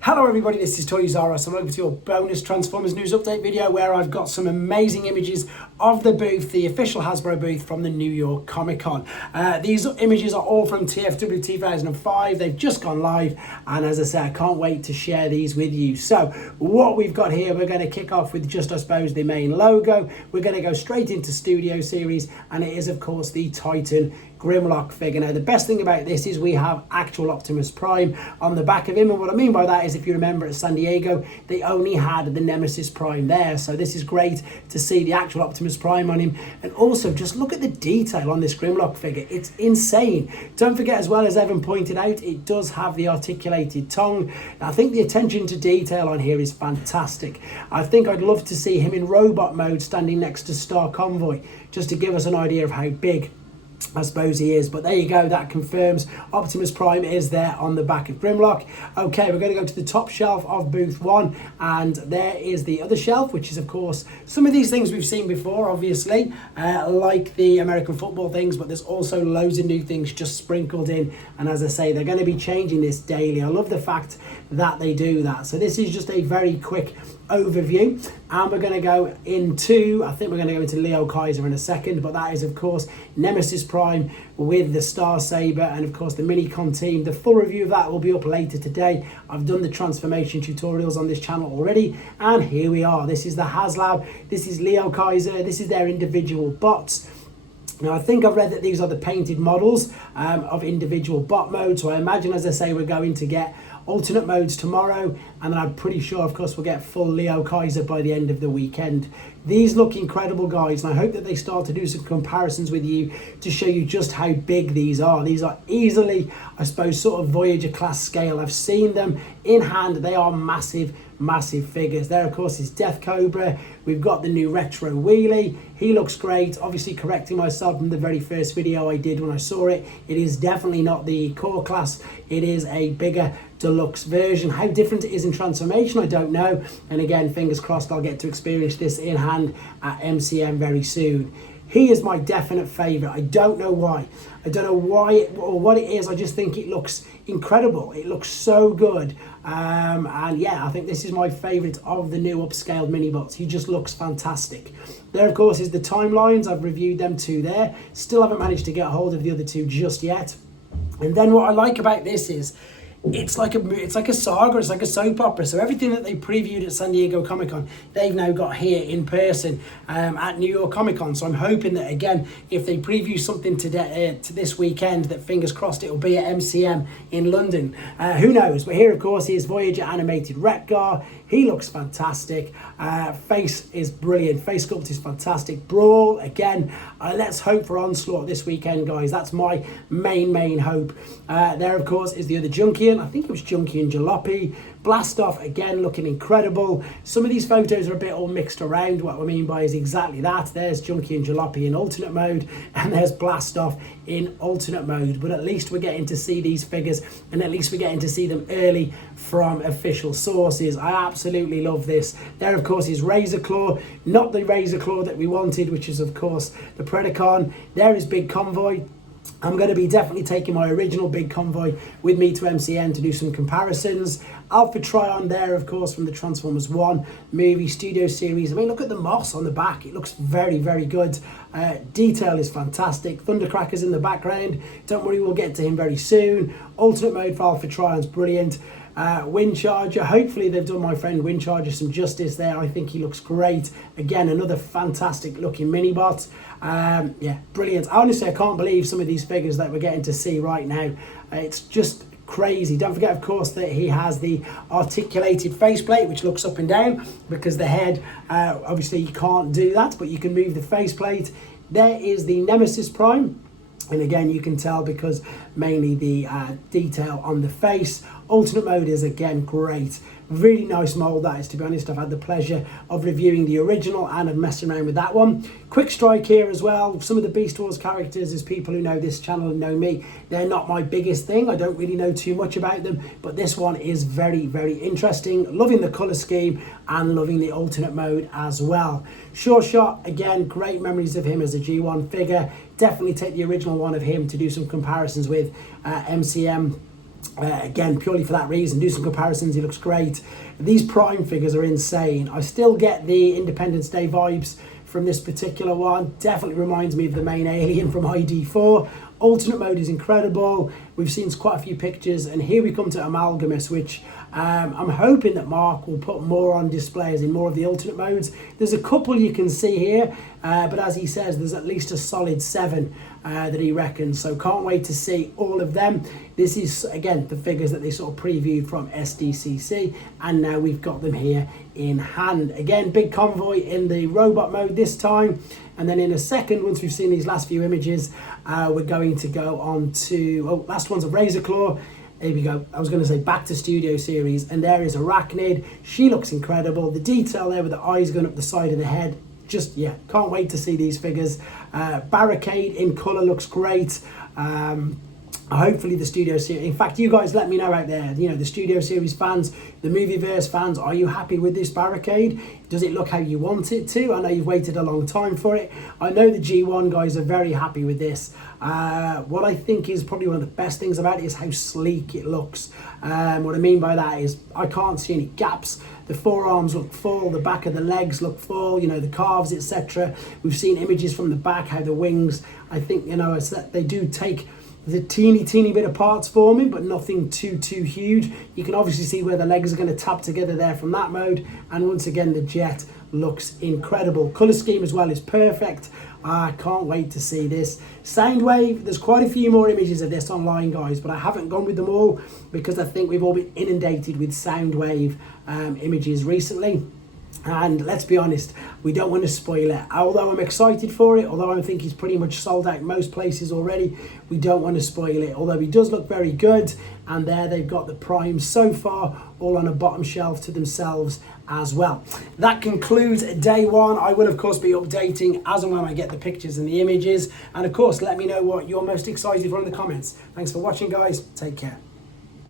Hello everybody, this is Toys R Us. I'm welcome to your bonus Transformers news update video where I've got some amazing images of the booth, the official Hasbro booth from the New York Comic Con. These images are all from TFW 2005. They've just gone live, and as I say, I can't wait to share these with you. So what we've got here, we're going to kick off with just, I suppose, the main logo. We're going to go straight into Studio Series, and it is, of course, the Titan Grimlock figure. Now, the best thing about this is we have actual Optimus Prime on the back of him, and what I mean by that is, if you remember at San Diego, they only had the Nemesis Prime there, so this is great to see the actual Optimus Prime on him. And also, just look at the detail on this Grimlock figure. It's insane. Don't forget, as well, as Evan pointed out, it does have the articulated tongue. I think the attention to detail on here is fantastic. I think I'd love to see him in robot mode standing next to Star Convoy, just to give us an idea of how big I suppose he is. But there you go, that confirms Optimus Prime is there on the back of Grimlock. Okay, we're going to go to the top shelf of booth 1, and there is the other shelf, which is, of course, some of these things we've seen before, obviously, like the American football things, but there's also loads of new things just sprinkled in, and as I say, they're going to be changing this daily. I love the fact that they do that. So this is just a very quick overview, and we're going to go into, I think we're going to go into Leo Kaiser in a second, but that is, of course, Nemesis Prime with the Star Saber, and of course the Minicon team. The full review of that will be up later today. I've done the transformation tutorials on this channel already, and here we are. This is the Haslab, this is Leo Kaiser, this is their individual bots. Now, I think I've read that these are the painted models of individual bot modes, so I imagine, as I say, we're going to get alternate modes tomorrow, and then I'm pretty sure, of course, we'll get full Leo Kaiser by the end of the weekend. These look incredible, guys, and I hope that they start to do some comparisons with you to show you just how big these are. These are easily, I suppose, sort of Voyager class scale. I've seen them in hand. They are massive, massive figures. There, of course, is Death Cobra. We've got the new retro wheelie. He looks great. Obviously, correcting myself from the very first video I did when I saw it, it is definitely not the core class. It is a bigger deluxe version. How different it is in transformation, I don't know. And again, fingers crossed I'll get to experience this in hand at MCM very soon. He is my definite favourite. I don't know why. I don't know why or what it is. I just think it looks incredible. It looks so good. And yeah, I think this is my favourite of the new upscaled mini-bots. He just looks fantastic. There, of course, is the timelines. I've reviewed them too there. Still haven't managed to get a hold of the other two just yet. And then what I like about this is, it's like a saga, it's like a soap opera. So everything that they previewed at San Diego Comic Con, they've now got here in person at New York Comic Con. So I'm hoping that, again, if they preview something today, to this weekend, that fingers crossed it'll be at MCM in London. Who knows? But here, of course, is Voyager animated Retgar. He looks fantastic. Face is brilliant. Face sculpt is fantastic. Brawl, again, let's hope for Onslaught this weekend, guys. That's my main hope. There, of course, is the other Junkian. I think it was Junkie and Jalopy. Blastoff, again, looking incredible. Some of these photos are a bit all mixed around. What I mean by is exactly that. There's Junkie and Jalopy in alternate mode, and there's Blastoff in alternate mode. But at least we're getting to see these figures, and at least we're getting to see them early from official sources. I absolutely love this. There, of course, is Razor Claw. Not the Razor Claw that we wanted, which is, of course, the Predacon. There is Big Convoy. I'm going to be definitely taking my original Big Convoy with me to MCN to do some comparisons. Alpha Trion there, of course, from the Transformers 1 movie studio series. I mean, look at the moss on the back. It looks very, very good. Detail is fantastic. Thundercracker's in the background. Don't worry, we'll get to him very soon. Alternate mode for Alpha Trion's brilliant. Windcharger, hopefully they've done my friend Windcharger some justice there. I think he looks great. Again, another fantastic looking mini-bot. Yeah, brilliant. Honestly, I can't believe some of these figures that we're getting to see right now. It's just crazy. Don't forget, of course, that he has the articulated faceplate, which looks up and down, because the head, obviously you can't do that, but you can move the faceplate. There is the Nemesis Prime. And again, you can tell because mainly the detail on the face. Alternate mode is, again, great. Really nice mold, that is, to be honest. I've had the pleasure of reviewing the original and of messing around with that one. Quick Strike here as well. Some of the Beast Wars characters, as people who know this channel and know me, they're not my biggest thing. I don't really know too much about them, but this one is very, very interesting. Loving the colour scheme and loving the alternate mode as well. Sure Shot, again, great memories of him as a G1 figure. Definitely take the original one of him to do some comparisons with MCM. Again, purely for that reason, do some comparisons, he looks great. These Prime figures are insane. I still get the Independence Day vibes from this particular one. Definitely reminds me of the main alien from ID4. Alternate mode is incredible. We've seen quite a few pictures, and here we come to Amalgamus, which I'm hoping that Mark will put more on display, as in more of the alternate modes. There's a couple you can see here, but as he says, there's at least a solid 7 that he reckons, so can't wait to see all of them. This is, again, the figures that they sort of previewed from SDCC, and now we've got them here in hand. Again, big convoy in the robot mode this time, and then in a second, once we've seen these last few images, we're going to go on to, last one's a Razor Claw. Here we go. I was going to say back to Studio Series, and there is Arachnid. She looks incredible. The detail there with the eyes going up the side of the head, just, yeah, can't wait to see these figures. Barricade in colour looks great. Hopefully the Studio Series, in fact, you guys let me know out there, you know, the Studio Series fans, the Movieverse fans, are you happy with this Barricade? Does it look how you want it to? I know you've waited a long time for it. I know the G1 guys are very happy with this. What I think is probably one of the best things about it is how sleek it looks. What I mean by that is I can't see any gaps. The forearms look full, the back of the legs look full, you know, the calves, etc. We've seen images from the back, how the wings, I think, you know, they do take the teeny bit of parts forming, but nothing too huge. You can obviously see where the legs are going to tap together there from that mode, and once again the jet looks incredible. Color scheme as well is perfect. I can't wait to see this. Soundwave, there's quite a few more images of this online, guys, but I haven't gone with them all because I think we've all been inundated with Soundwave images recently. And let's be honest, we don't want to spoil it. Although I'm excited for it, although I think he's pretty much sold out most places already, we don't want to spoil it. Although he does look very good, and there they've got the primes so far all on a bottom shelf to themselves as well. That concludes day one. I will of course be updating as and when I get the pictures and the images, and of course let me know what you're most excited for in the comments. Thanks for watching, guys. Take care.